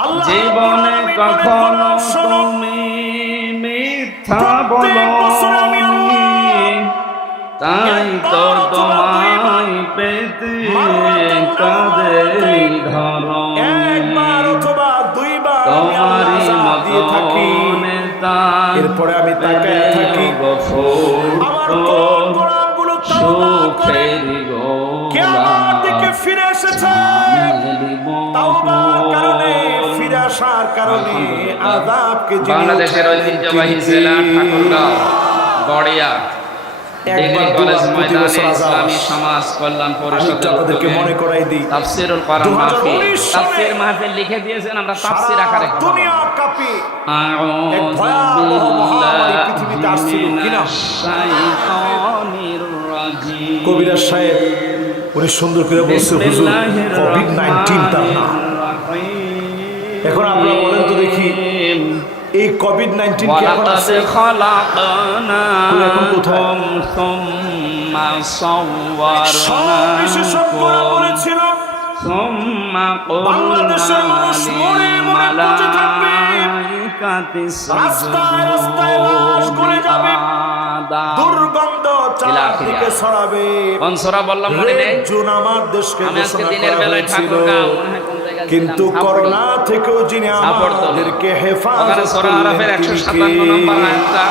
জীবনে কখনো তুমি মিথ্যা বলোনি, তাই তো তোমায় পেতে কাঁদে ধরনী। তোমারই মতন এরপরে আমি তাকায় থাকি সুখের গোলাম দিকে ফিরে এসেছে। তাওবার কারণে ফিরে আসার কারণে আযাবকে বাংলাদেশের ঐতিহ্যবাহী জেলা ঠাকুরগাঁও গড়িয়া ডিগ্রি কলেজ ময়দানে ইসলামী সমাজ কল্যাণ পরিষদের আপনাদেরকে মনে করাই দিই, তাফসীরুল কোরআন মাহফিল, তাফসীর মাহফিল লিখে দিয়েছেন, আমরা তাফসীর আকারে দুনিয়া কাঁপে আউযু বিল্লাহি পৃথিবীতে আসছিল কিনা মিনাশ শাইতানির রাজিম। কবিরাজ সাহেব উনি সুন্দর করে বলছে, হুজুর কোভিড-19 তার নাম। এখন আপনারা বলেন তো দেখি, এই কোভিড-19 কি এখন আছে? এখন কোথায়? বিশেষজ্ঞরা বলেছিল বাংলাদেশের মানুষ মরে মরে পচে থাকবে, রাস্তায় রাস্তায় লাশ গলে যাবে, দুর্গন্ধ চারদিকে ছড়াবে। কোন সূরা বললাম মনে নেই? জুন আমার দেশকে আমি আজকে ঘোষণা দিনের করা বেলায় হয়েছিল, ঠাকুরগাঁও মনে হয় কোন জায়গায় কিন্তু করোনা থেকেও যিনি আমাদেরকে হেফাজত সূরা আরাফের 157 নম্বর আয়াতটা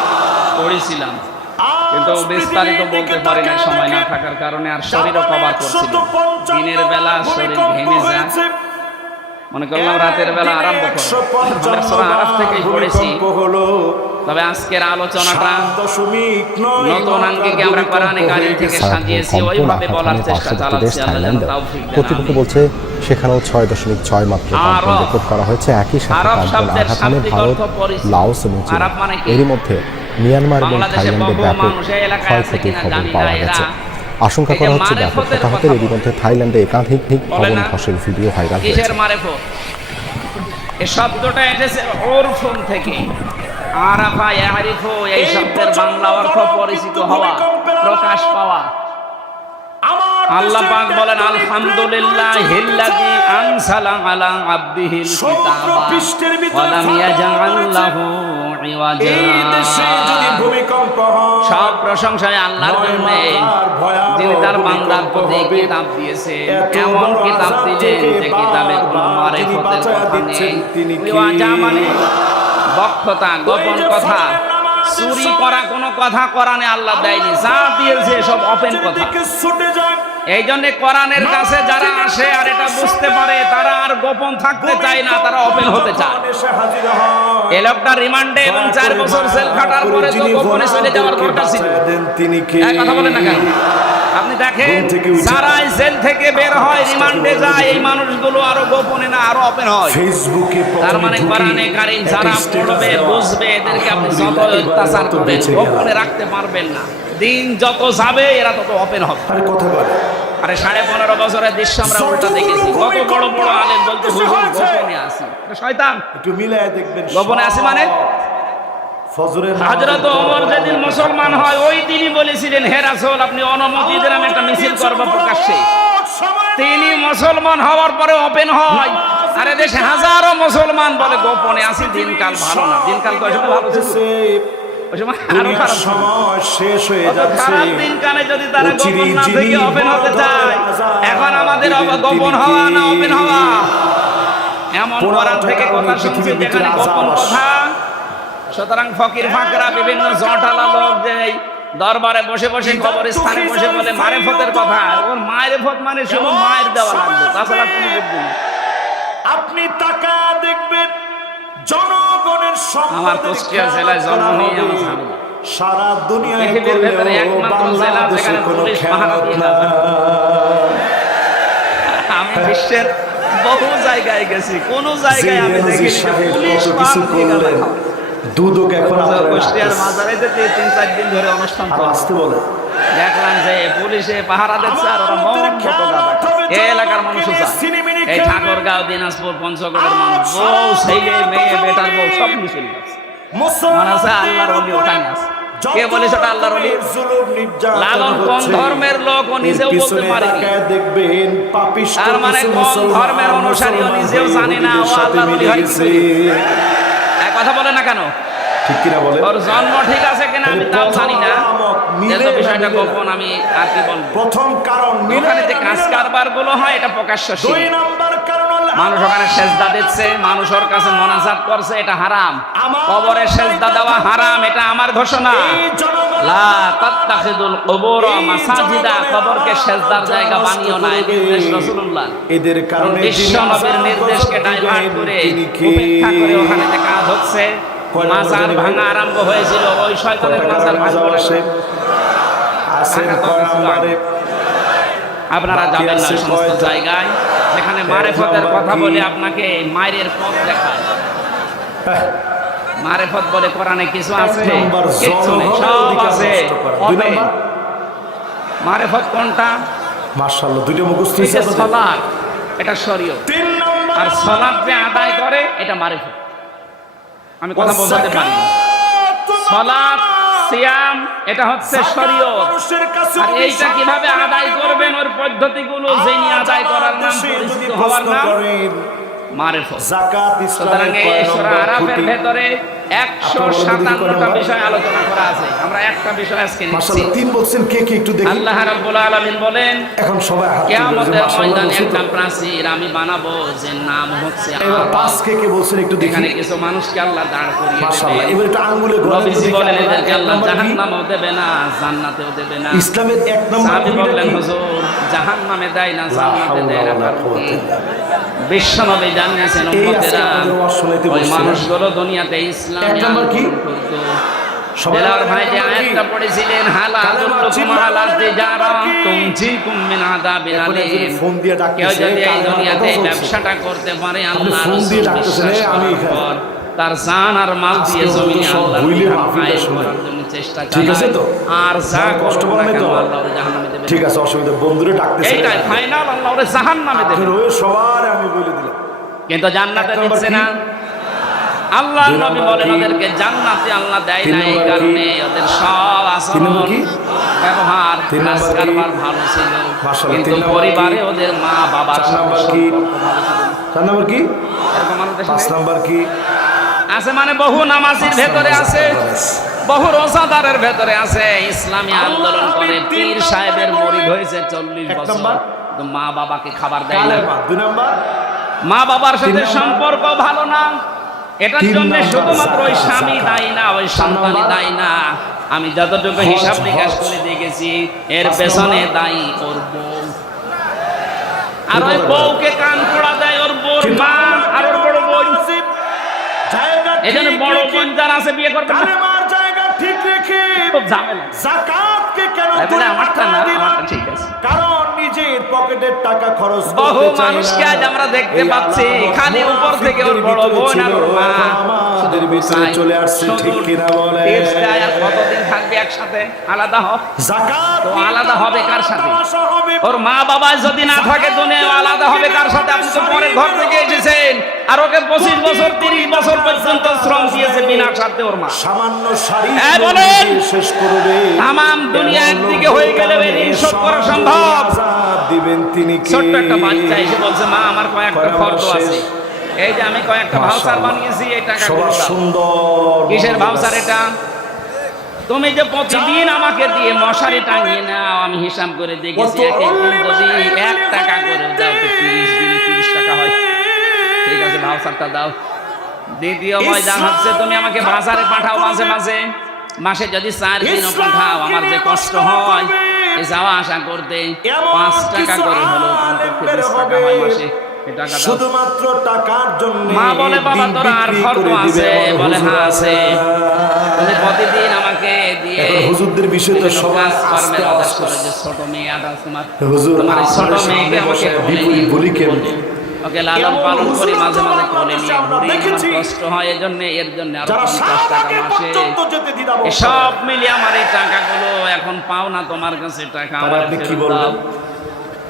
পড়েছিলাম, কিন্তু বিস্তারিত বলতে পারি না সময় না থাকার কারণে, আর শরীরও কভার করছিল। দিনের বেলা শরীর ঘেমে যায়, মনে করলাম রাতের বেলা আরম্ভ করব। সূরা আরাফ থেকেই পড়েছি, তবে আজকের আলোচনাটা নতুন আঙ্গিকে আমরা কোরআনে কারীম থেকে সাজিয়েছি, ওইভাবে বলার চেষ্টা চালাচ্ছি। আল্লাহ যেন তৌফিক দেন। কর্তৃপক্ষ বলছে সেখানেও 6.6 মাত্র রেকর্ড করা হয়েছে। একই সাথে কম্পন আঘাত ভারত, লাওস এবং চীন। এরই মধ্যে মিয়ানমার এবং থাইল্যান্ডে ব্যাপক ক্ষয়ক্ষতির খবর পাওয়া গেছে। আশঙ্কা করা হচ্ছে ব্যাপক হতাহতের। এরই মধ্যে থাইল্যান্ডে একাধিক ভবন ধসের ভিডিও ভাইরাল হয়েছে। কিসের মারেফত? এই শব্দটা এসেছে ওরফুন থেকে। আরাফা ইয়ারিফু, এই শব্দের বাংলা অর্থ পরিচিত হওয়া, প্রকাশ পাওয়া। আল্লাহ পাক বলেন, আলহামদুলিল্লাহিল্লাযী আনসালা আলা আবদিহিল কিতাবা ওয়া লাম ইয়াজআল লাহু ইওয়াজা। সব প্রশংসা আল্লাহর জন্য, যিনি তার বান্দার প্রতি কিতাব দিয়েছেন, এমন কিতাব দিলেন যে কিতাবে কোনো মারিফতের কথা নেই। ইওয়াজা মানে বক্ততা, গোপন কথা, চুরি করা কোনো কথা কোরআনে আল্লাহ দেয়নি। যা দিয়েছে সব ওপেন কথা। এই জন্য কোরআনের কাছে যারা আসে আর এটা বুঝতে পারে, তারা আর গোপন থাকতে চায় না, তারা ওপেন হতে চায়। এই লোকটা রিমান্ডে এবং 4 বছর জেল খাটার পরে তো গোপনে চলে যাওয়ার দরকার ছিল। এই কথা বলেন না কেন? আপনি দেখেন, যারা জেল থেকে বের হয়, রিমান্ডে যায়, এই মানুষগুলো আরো গোপনে না আরো ওপেন হয়। তার মানে কোরআনে কারীম যারা পড়বে বুঝবে, এদেরকে আপনি যত অত্যাচার করেন গোপনে রাখতে পারবেন না। দিন যত যাবে এরা তত ওপেন হবে। আরে 15.5 বছরের দৃশ্য আমরা উল্টা দেখেছি। কত বড় বড় আলেম বলতে হুজুর গোপনে আছি। এটা শয়তান। একটু মিলায় দেখবেন, গোপনে আছে মানে হযরত ওমর যেদিন মুসলমান হয়, ওই দিনই বলেছিলেন, হে রাসূল, আপনি অনুমতি দেন আমি একটা মিছিল করব প্রকাশ্যে। তিনি মুসলমান হওয়ার পরে ওপেন হয়। আরে দেশে হাজারো মুসলমান বলে গোপনে আছি, দিনকাল ভালো না। দিনকাল তো আসলে ভালো ছিল, ওই সময় আরো খারাপ সময় শেষ হয়ে যাচ্ছে। খারাপ দিনকালে যদি তারা গোপন না থেকে ওপেন হতে চায়, এখন আমাদের গোপন হওয়া না ওপেন হওয়া? এমন কোরআন থেকে কথা শুনছি যেখানে গোপন কথা। সুতরাং ফকির ফাকরা বিভিন্ন জটালা লোক যে দরবারে বসে বসে কবরস্থানে বসে বলে মারেফতের কথা, ওর মারেফত মানে শুধু মায়ের দেওয়া লাগবে, তাছাড়া কোনো বুদ্ধি নেই। আপনি টাকা দেখবেন, জনগণের আমার কুষ্টিয়া জেলায় জন্ম নিয়ে আমার স্বামী সারা দুনিয়ায় পৃথিবীর ভেতরে একমাত্র জেলা যেখানে পুলিশ পাহারা দিয়ে আছে। আমি বিশ্বের বহু জায়গায় গেছি, কোন জায়গায় আমি দেখিনি পুলিশ পাহারা দিয়ে গেছে। দুদক এখন কুষ্টিয়ার মাজারে যে 3-4 দিন ধরে অনুষ্ঠান আসতে বলে দেখলাম যে পুলিশে পাহারা দিচ্ছে, আর ওরা মন মতো গাদা। এই এলাকার মানুষ এই ঠাকুরগাঁও, দিনাজপুর, পঞ্চগড়ের মানুষ, বউ, ছেলে, মেয়ে, বেটার বউ সব মিছিল আছে। মনে আছে আল্লাহর ওলি ওখানে আছে। কে বলেছে এটা আল্লাহর ওলি? লালন কোন ধর্মের লোক ও নিজেও বলতে পারেনি। দেখবেন পাপিষ্ঠ তার মানে কোন ধর্মের অনুসারী ও নিজেও জানে না ও আল্লাহর ওলি হয় কি? এক কথা বলে না কেন? ঠিক কিনা বলে? ওর জন্ম ঠিক আছে কিনা আমি তাও জানি না, যেহেতু বিষয়টা গোপন আমি আর কি বলবো। প্রথম কারণ ওখানে যে কাজ কারবার গুলো হয় এটা প্রকাশ্য শিরক। 2 নম্বর কারণ মানুষ ওখানে সেজদা দিচ্ছে, মানুষ ওর কাছে মোনাজাত করছে, এটা হারাম। কবরে সেজদা দেওয়া হারাম, এটা আমার ঘোষণা। লা তাত্তাখিদুল কুবুর মাসাজিদা, কবরকে সেজদার জায়গা বানিও না, এই নির্দেশ রাসূলুল্লাহ। এদের কারণে বিশ্ব নবীর নির্দেশকে ডাইভার্ট করে উপেক্ষা করে ওখানে যে কাজ হচ্ছে, মাজার ভাঙা আরম্ভ হয়েছিল, ওই শয়তানের মাজার ভাঙবো না। আপনারা যাবেন না সমস্ত জায়গায় যেখানে মারেফতের কথা বলে আপনাকে মায়ের পথ দেখায়। মারেফত বলে কোরআনে কিছু আছে? কিচ্ছু নেই, সব আছে। মারেফত কোনটা? মাশাআল্লাহ, দুটো মুখস্থ হয়েছে। সালাত, এটা শরীয়ত। আর সালাত যে আদায় করে এটা মারেফত। আমি কথা বলতে পারি। সালাত, সিয়াম, এটা হচ্ছে শরীয়ত। আর এইটা কিভাবে আদায় করবেন, ওর পদ্ধতিগুলো জেনে আদায় করার নাম, পরিচিত হওয়ার নাম মারেফত। যাকাত, সুতরাং এই সূরা আরাফের ভেতরে 157টা বিষয় আলোচনা করা আছে। আমরা একটা বিষয় আজকে নিচ্ছি। মাশাআল্লাহ, 3 বলছেন কে কে একটু দেখি। আল্লাহ রাব্বুল আলামিন বলেন, এখন সবাই হাত তুলে কিয়ামতের ময়দানে একটা মাশাআল্লাহ প্রাচীর আমি বানাবো, যে নাম হচ্ছে এবার 5 কে কে বলছেন একটু দেখি। এখানে কিছু মানুষকে আল্লাহ দাঁড় করিয়ে মাশাআল্লাহ, দেবেন। এবার একটু আঙ্গুলে গড়ে নবীজি দেখি বলেন এদেরকে আল্লাহ নাম্বার কি? জাহান্নামেও দেবে না, জান্নাতেও দেবে না। ইসলামের 1 নম্বর সাহাবী ভূমিকা বললেন, কি? হুজুর জাহান্নামে দেয় না, লা জান্নাতে হাওলা দেয় না। ওয়ালা কারণ কুওয়াতা কি? ইল্লা বিল্লাহ। বিশ্বনবী জানিয়েছেন উম্মতেরা ওই মানুষগুলো দুনিয়াতে ইসলাম এক নম্বর কি? করতো। সবাই বেলাল ভাই যে এক নম্বর কি? আয়াতটা পড়েছিলেন, হালাতুল্লুকুম হালাত তিজারা তুনজিকুম মিন আযাবিন আলীম। ফোন দিয়ে ডাকতেছে, কেউ যদি এই কার দুনিয়াতে এই কথা বলছে? ব্যবসাটা করতে পারে, আল্লাহ ফোন দিয়ে রাসূল ডাকতেছেন, বিশ্বাস আমি করার এখানে। পর তার জান আর মাল দিয়ে আজকে জমিনে সব আল্লাহর ভুলে বিধান মাহফিলটা কায়েম শুনে। করার জন্য চেষ্টা ঠিক আছে চালায়। তো? আর যা কষ্ট করবো পাবেন না তো? কেন আল্লাহ ওরে জাহান্নামে দেবে। ঠিক আছে, অসুবিধা, বন্ধুরে ডাকতেছে। এইটাই ফাইনাল, আল্লাহ ওরে জাহান্নামে দেবে। রয়ে সবার আমি বলে দিলাম। কিন্তু জান্নাতে এক নম্বর দিচ্ছে কি? না। আল্লাহ 2 নবী নম্বর বলেন কি? ওদেরকে জান্নাতে আল্লাহ দেয় 3 না এই নম্বর কি? কারণে ওদের সব 3 আচরণ, নম্বর কি? ব্যবহার, 3 নম্বর কাজ কি? কারবার ভালো ছিল, মাশাআল্লাহ, কিন্তু 3 নম্বর পরিবারে কি? ওদের মা বাবার 4 সাথে নম্বর কি? সম্পর্ক ভালো ছিল না। 4 নম্বর কি? এরকম আমাদের 5 সাথে নম্বর কি? আছে, মানে বহু নামাজির ভেতরে আছে, বহু রোজাদারের ভেতরে আছে, ইসলামী আন্দোলন করে পীর সাহেবের মুরিদ হয়েছে 40 এক বছর, নম্বর। কিন্তু মা বাবাকে খাবার দেয় না। কালেমা 2 নম্বর। মা বাবার সাথে 3 নম্বর। সম্পর্ক ভালো না, এটার 3 জন্য নম্বর শুধুমাত্র ওই যাকাত, স্বামী যাকাত। দায়ী না, ওই 4 সন্তানই নম্বর। দায়ী না। আমি যতটুকু হজ, হিসাব নিকাশ হজ। করে দেখেছি, এর 5 পেছনে নম্বর। দায়ী ওর বউ। আর ওই বউকে কান পোড়া দেয় ওর বউর কিন্তু মা আর ওর বড় বোন। জায়গা এই জন্য ঠিক বড় রেখে, বোন যারা আছে বিয়ে করবে না। কালেমার জায়গা ঠিক রেখে খুব ঝামেলা। যাকাতকে কেন তাই বলে দূরে আমারটা না, পাঠিয়ে দিলাম? আমারটা ঠিক আছে। কারণ নিজের পকেটের টাকা খরচ বহু করতে চাই মানুষকে না। আজ আমরা দেখতে এই পাচ্ছি, আল্লাহর খালি উপর থেকে ওর বড় ভিতরে বোন আর ওর ছিল, মা আমাদের ভিতরে চলে আসছে, ঠিক কিনা বলে? আর কতদিন থাকবে একসাথে? আলাদা হোক। যাকাত তো আলাদা হবে কার সাথে? তামাশা হবে। ওর মা বাবা যদি না থাকে দুনিয়ায়, আলাদা হবে কার সাথে? আপনি তো পরের ঘর থেকে এসেছেন, আর ওকে 25 বছর 30 বছর পর্যন্ত শ্রম দিয়েছে বিনা স্বার্থে ওর মা। সামান্য শাড়ি হ্যাঁ, বলেন। দিয়ে শেষ করবে। তামাম দুনিয়া একদিকে হয়ে গেলে ওই ঋণ শোধ করা সব সম্ভব। আযাব দিবেন তিনি কে? ছোট্ট একটা বাচ্চা এসে বলছে, মা আমার কয়েকটা কয় ফর্দ মাসের? আছে, এই যে আমি কয়েকটা ভাউচার বানিয়েছি, এই টাকা সবার সুন্দর কিসের ভাউচার এটা? তুমি যে প্রতিদিন আমাকে দিয়ে মশারি টাঙিয়ে নাও, আমি হিসাব করে দেখেছি, এক একদিন যদি 1 টাকা করে দাও তো 30 দিনে 30 টাকা হয়। ঠিক আছে, ভাউচারটা দাও। দ্বিতীয় ময়দান হচ্ছে, তুমি আমাকে বাজারে পাঠাও মাঝে মাঝে, মাসে যদি 4 দিনও পাঠাও, আমার যে কষ্ট হয় এই যাওয়া আসা করতে, 5 টাকা করে হলো কমপক্ষে 20 টাকা হয় মাসে, এই টাকা দাও। শুধুমাত্র টাকার জন্য মা বলে, বাবা তোর আর ফর্দ আছে? বলে, হ্যাঁ আছে। তুমি প্রতিদিন আমাকে দিয়ে এখন হুজুরদের বিষয় তো সবাই আস্তে আস্তে। যে ছোট মেয়ে আদা তোমার, হুজুর তোমার এই ছোট আপনার মেয়েকে সামনে আমাকে বসে কোলে বিপুল নিয়ে বলি কেন? ওকে লালন পালন করি, মাঝে মাঝে কোলে নিয়ে আমরা ঘুরি, আমার দেখেছি। কষ্ট হয় এর জন্য আরো যারা 50 টাকা শাহবাগে মাসে। পর্যন্ত যেতে দ্বিধাবোধ করে। সব মিলিয়ে আমার এই টাকাগুলো এখন পাও না তোমার কাছে, টাকা তাহলে আমার আপনি কি ফেরত বলবেন? দাও।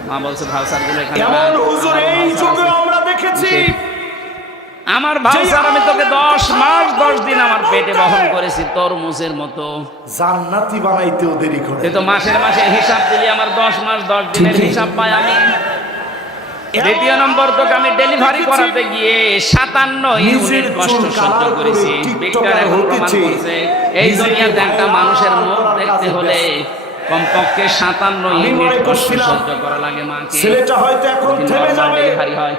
মা বলছে, ভাউচারগুলো এখানে এমন রাখ, হুজুর আমার এই ভাউচার যুগে আছে। আমরা দেখেছি। আমার ভাউচার আমি তোকে 10 মাস 10 দিন আমার পেটে বহন করেছি তরমুজের মতো। জান্নাতি বানাইতেও দেরি করে। তুই তো মাসের মাসে হিসাব দিলি, আমার 10 মাস 10 দিনের হিসাব পাই আমি। দ্বিতীয় নম্বর, তোকে আমি ডেলিভারি করাতে গিয়ে 57 ইউনিট কষ্ট সহ্য করেছি। বিজ্ঞান এখন প্রমাণ করছে এই দুনিয়াতে একটা মানুষের মুখ দেখতে হলে কমপক্ষে 57 ইউনিট কষ্ট সহ্য করা লাগে মাকে। ছেলেটা হয়তো এখন থেমে যাবে, ডেলিভারি হয়।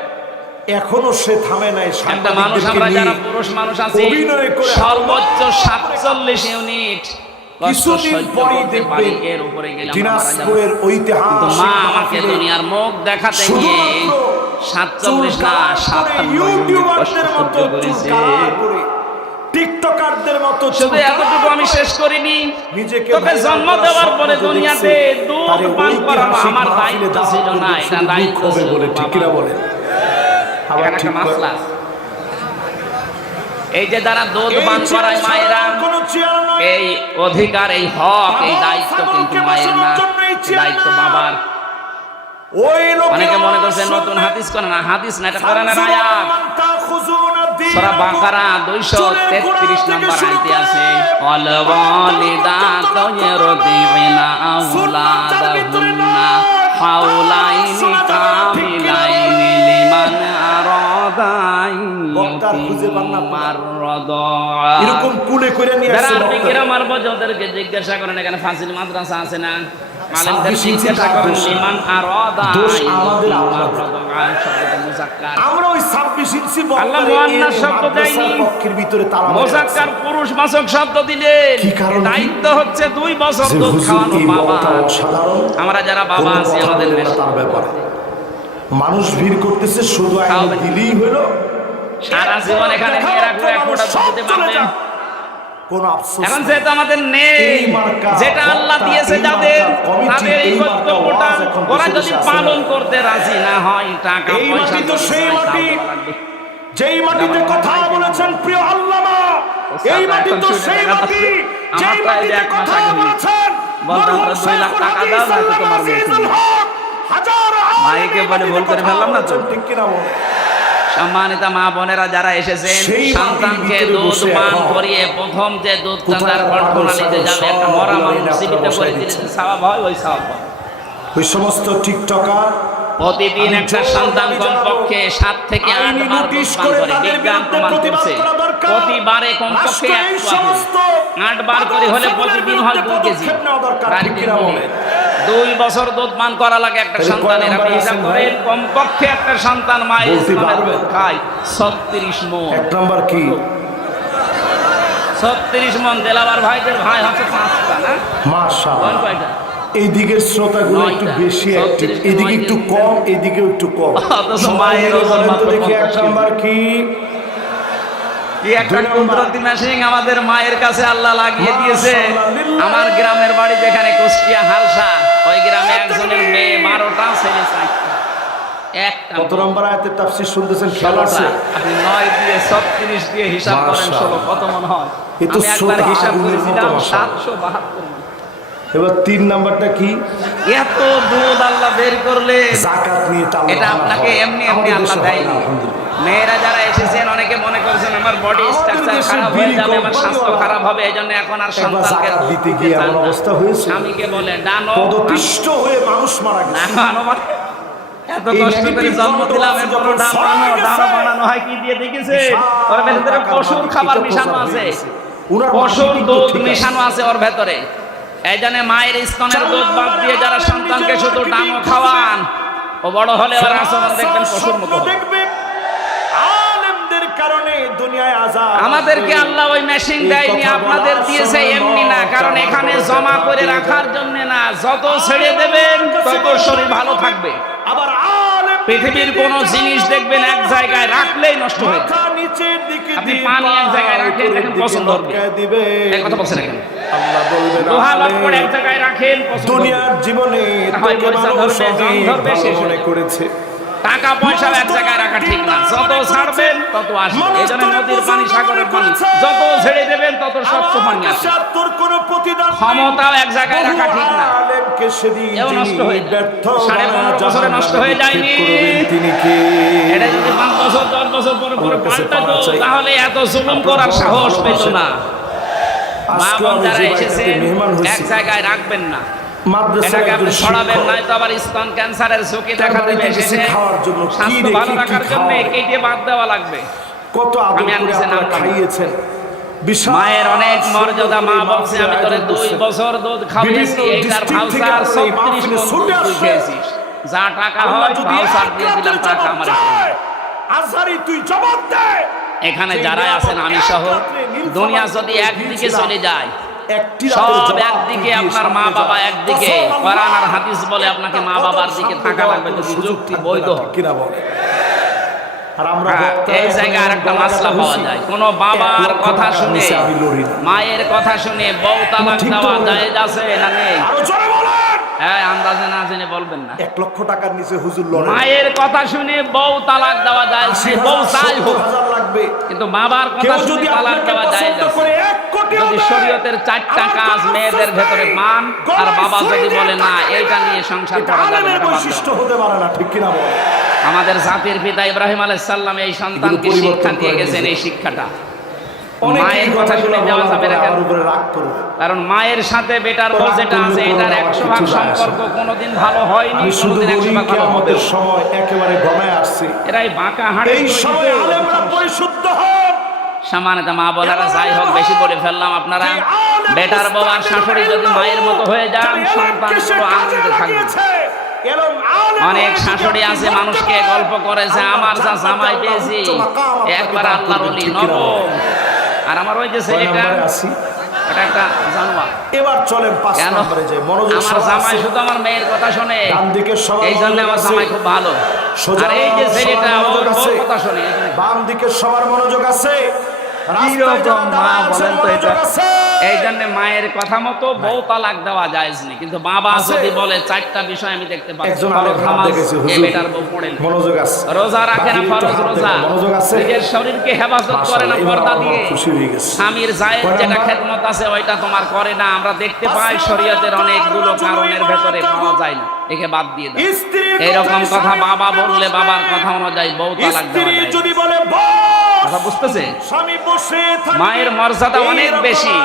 এখনো সে থামে নাই। একটা মানুষ, আমরা যারা পুরুষ মানুষ আছি, সর্বোচ্চ 47 ইউনিট কষ্ট সহ্য করতে পারি, এর উপরে গেলে আমরা মারা যাব। কিন্তু মা আমাকে দুনিয়ার মুখ দেখাতে গিয়ে 47 না 57 ইউনিট কষ্ট সহ্য করেছে। টিকটকারদের মতো শুধু এতটুকু আমি শেষ করিনি, তোকে জন্ম দেওয়ার পরে দুনিয়াতে দুধ পান করানো আমার দায়িত্ব ছিল না, এটা দায়িত্ব ছিল বলে ঠিক কিনা বলে। আবার একটা ঠিক মাসলা, এই যে যারা দুধ পান করায় মায়েরা, এই অধিকার, এই হক, এই দায়িত্ব কিন্তু মায়ের না, দায়িত্ব বাবার। অনেকে মনে করছে নতুন হাদিস করে না, হাদিস না, এটা কোরআনের আয়াত। সূরা বাকারা 233 নম্বর আয়াতে আছে, ওয়াল ওয়ালিদাতু ইরদি'না আওলাদাহুন্না হাওলাইনি কামিলাইনি লিমান আরাদা এরকম কুলে করে নিয়ে আসছে। যারা ফিকিরা মারবো ওদেরকে জিজ্ঞাসা করেন এখানে ফাজিল মাদ্রাসা আছে না, আলেমদের জিজ্ঞাসা করেন লিমান আরাদা। আমরা ওই 26 ইঞ্চি আল্লাহ মুআন্নাস শব্দ দেয়নি, মুযাক্কার পুরুষ বাচক শব্দ দিলেন। দায়িত্ব হচ্ছে 2 বছর দুধ খাওয়ানো বাবা। আমরা যারা বাবা আছি আমাদের তার ব্যাপারে মানুষ ভিড় করতেছে, শুধু আইন দিলেই হলো। সারা জীবন এখানে মেয়েরা ঘুরে এক ফোঁটা দুধ দিতে পারবেন, কোন আফসোস এখন যেহেতু আমাদের নেই, যেটা আল্লাহ দিয়েছে যাদের, তাদের এই কর্তব্যটা ওরা যদি পালন করতে রাজি না হয়, টাকা পয়সা তো সেই মাটি, যেই মাটিতে কথা বলেছেন প্রিয় আল্লামা, এই মাটি তো সেই মাটি, যেই মাটিতে কথা বলেছেন বলতাম 2 লাখ টাকা দাও না তো তোমার মেয়ে। মাইকে বলে ভুল করে ফেললাম না তো, ঠিক কিনা বল। সম্মানিত মা বোনেরা যারা এসেছেন, সন্তানকে দুধ পান করিয়ে প্রথম যে দুধটা তার কণ্ঠনালীতে যাবে, একটা মরা মানুষ জীবিত করে দিলে যে সওয়াব হয়, ওই সওয়াব হয়। ওই সমস্ত টিকটকার প্রতিদিন একটা সন্তান কমপক্ষে 7 থেকে 8 বার দুধ পান করে, বিজ্ঞান প্রমাণ করছে। প্রতিবারে কমপক্ষে 8 বার করে হলে প্রতিদিন হয় 2 কেজি। 2 বছর দুধ পান করা লাগে একটা সন্তানের। আপনি হিসাব করেন, কমপক্ষে একটা সন্তান মায়ের স্তনের দুধ খায় 36 মণ। এক নাম্বার কি 36 মণ। দেলাবার ভাইদের ভাই হচ্ছে 5টা না, মাশাআল্লাহ। কয়টা? এই দিকের শ্রোতাগুলো একটু বেশি অ্যাক্টিভ, এদিকে একটু কম, এদিকেও একটু কম। অথচ মায়ের ওজন মাত্র দেখি এক নাম্বার কি একটা কুদরতি মেশিন আমাদের মায়ের কাছে আল্লাহ লাগিয়ে দিয়েছে। আমার গ্রামের বাড়ি যেখানে কুষ্টিয়া হালসা, ওই গ্রামে একজনের মেয়ে 12টা, ছেলে 4টা। একটা কত নম্বর আয়াতের তাফসীর শুনতেছেন? খেয়াল আছে? আপনি 9 দিয়ে 36 দিয়ে হিসাব করেন 16 কত মন হয়? আমি একবার হিসাব করেছিলাম 772 মন। এবার 3 নাম্বারটা কি? এত দুধ আল্লাহ বের করলে যাকাত নিয়ে তাও এটা আপনাকে এমনি এমনি আল্লাহ দেয়নি। মেয়েরা যারা এসেছেন অনেকে মনে করছেন আমার বডি স্ট্রাকচার খারাপ হয়ে যাবে, আমার স্বাস্থ্য খারাপ হবে, এইজন্য এখন আর সন্তানকে দিতে গিয়ে এমন অবস্থা হয়েছে। স্বামীকে বলে ডানো, পদপিষ্ট হয়ে মানুষ মারা গেছে। এত কষ্ট করে জন্ম দিলাম, এরপর ডানো বানানো হয় কি দিয়ে দেখেছে? ওর ভেতরে পশুর খাবার মিশানো আছে, পশুর দুধ মিশানো আছে ওর ভেতরে। এই জন্য মায়ের স্তনের দুধ বাদ দিয়ে যারা সন্তানকে শুধু ডানো খাওয়ান, ও বড় হলে ওর আচরণ দেখবেন পশুর মতো হবে। আমাদেরকে আল্লাহ ওই মেশিন দেয়নি, আপনাদের দিয়েছে এমনি না, কারণ এখানে জমা করে রাখার জন্য না, যত ছেড়ে দেবেন তত শরীর ভালো থাকবে। আবার পৃথিবীর কোন জিনিস দেখবেন এক জায়গায় রাখলেই নষ্ট হয়ে যায়। আপনি পানি এক জায়গায় রাখেন, দেখেন পছন্দ হবে, এই কথা বলছেন এখানে। আল্লাহ বলবেন লোহা লক্কড় এক জায়গায় রাখেন, পছন্দ হবে। দুনিয়ার জীবনে তোকে মানুষ অনেক ভালো মনে করেছে, টাকা পয়সা এক জায়গায় রাখা ঠিক না, যত ছাড়বেন তত আসবে। এই জন্য নদীর পানি, সাগরের পানি যত ছেড়ে দেবেন তত স্বচ্ছ পানি আসবে। ক্ষমতাও এক জায়গায় রাখা ঠিক না, এও নষ্ট হয়ে যায়। 15.5 বছরে নষ্ট হয়ে যায়নি, এটা যদি 5 বছর 10 বছর পরে পরে পাল্টাতো তাহলে এত জুলুম করার সাহস পেত না। মা বোন যারা এসেছেন এক জায়গায় রাখবেন না, এটাকে আপনি ছড়াবেন, নাই তো আবার স্তন ক্যান্সারের ঝুঁকি দেখা দেবে। স্বাস্থ্য ভালো রাখার জন্য কেটে বাদ দেওয়া লাগবে। আমি আনছি নাম খাইয়েছেন, মায়ের অনেক মর্যাদা। মা বলছে আমি তোরে 2 বছর দুধ খাওয়াইছি, এইটার ভাউচার 36 মণ দুধ খেয়েছিস, যা টাকা হয় ভাউচার দিয়ে দিলাম, টাকা আমার আজহারি তুই জবাব দে। এখানে যারা আছেন আমি সহ, দুনিয়া যদি একদিকে চলে যায়, সব একদিকে, আপনার মা বাবা একদিকে, কোরআন আর হাদিস বলে আপনাকে মা বাবার দিকে থাকা লাগবে যদি যুক্তি বৈধ কিনা বলে। এই জায়গায় আরেকটা মাসলা পাওয়া যায়, কোন বাবার কথা শুনে, মায়ের কথা শুনে বউ তালাক দেওয়া জায়েজ আছে না নেই? হ্যাঁ, আন্দাজে না জেনে বলবেন না। 1 লক্ষ টাকার নিচে হুজুর লড়ে। মায়ের কথা শুনে বউ তালাক দেওয়া যায়, বউ চাই হোক, কিন্তু বাবার কথা শুনে তালাক দেওয়া যায়। যদি শরীয়তের 4টা কাজ মেয়েদের ভেতরে পান, আর বাবা যদি বলে না এইটা নিয়ে সংসার করা যাবে না, বৈশিষ্ট্য হতে পারে না, ঠিক কিনা বল? আমাদের জাতির পিতা ইব্রাহিম আলাইহিস সালাম এই সন্তানকে শিক্ষা দিয়ে গেছেন, এই শিক্ষাটা মায়ের কথা শুনে দেওয়া যাবে না। কারণ মায়ের সাথে বেটার বউ যেটা আছে এটার 100% সম্পর্ক কোনোদিন ভালো হয়নি, কোনোদিন 100% ভালো হবে। সময় একেবারে ঘনায় আসছে, এরাই বাঁকা হাড়ে এই সময় আলেমরা পরিশুদ্ধ হন। সামান্যত মা বোনেরা, যাই হোক বেশি বলে ফেললাম। আপনারা বেটার বউ আর শাশুড়ি যদি মায়ের মতো হয়ে যান, সন্তানগুলো আনন্দে থাকবে। অনেক শাশুড়ি আছে মানুষকে গল্প করেছে, আমার যা জামাই পেয়েছি একবার আল্লাহর ওলি নরম, আর আমার ওই যে ছেলেটা এটা একটা জানোয়ার। এবার চলেন 5 নম্বরে যাই। মনোযোগ, আমার জামাই শুধু আমার মেয়ের কথা শুনে, এই জন্য আমার জামাই খুব ভালো। আর এই যে ছেলেটা ওর বউর কথা শুনে, বাম দিকে সবার মনোযোগ আছে। এই জন্য মায়ের কথা মতো বউ তালাক দেওয়া জায়েজ নেই, কিন্তু বাবা যদি বলে 4টা বিষয় আমি দেখতে পাচ্ছি, রোজা রাখে না, ফরজ রোজা, নিজের শরীরকে হেফাজত করে না পর্দা দিয়ে, স্বামীর জায়েজ যেটা খেদমত আছে ওইটা তোমার করে না, আমরা দেখতে পাই শরীয়তের অনেকগুলো কারণের ভেতরে পাওয়া যায় না, একে বাদ দিয়ে দাও। এইরকম কথা বাবা বললে বাবার কথা অনুযায়ী বউ তালাক দেওয়া যায়। কথা বুঝতেছে? মায়ের মর্যাদা অনেক বেশি,